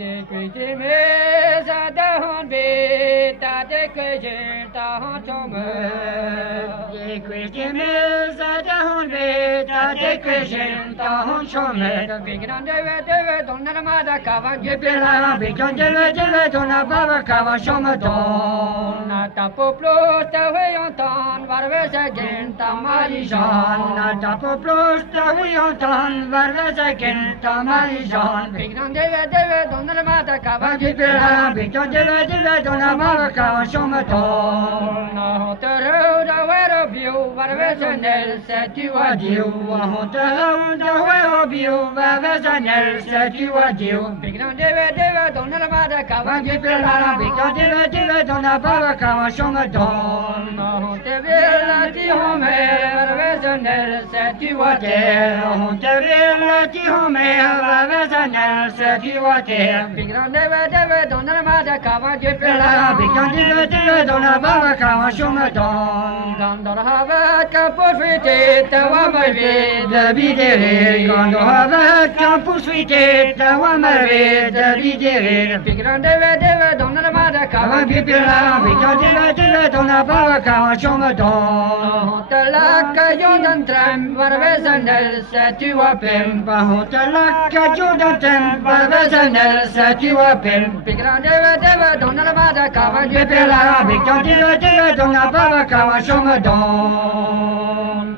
Te Christi me sa ta hon be ta te Christi ta hon chome. Te Christi me sa ta hon be ta te Christi ta hon chome. Te Bigran deve donna la mada cava che per la Bigran deve donna bava cava chome don. Na ta poplo ta we on ton varve sa gen ta mari jan. Na ta poplo ta we on ton varve sa gen ta mari jan. Bigran deve donna la mada cava che per la Bigran deve donna bava cava chome don. Na hotel da wero view varve sa nel sa tu a diu. Hotel da wero view varve sa nel sa tu a diu. Bigran deve donna la mada cava che per la Bigran deve donna bava cava chome don. Na te vela ti home varve sa nel sa tu a diu. Te vela ti home varve sa nel sa tu a diu. Bigran deve donna la mada cava che per la Bigran deve donna bava cava chome don. Quando hava capo svite tawa marve da videre. Quando hava capo svite tawa marve da videre. Bigran deve donna la mada cava che per la Bigran deve donna bava cava chome don. Talaka jodan tram varve sa nel sa tu a pem. Talaka jodan tram varve sa nel sa tu a pem. Bigran deve donna la mada cava che per la Bigran deve donna bava cava chome don.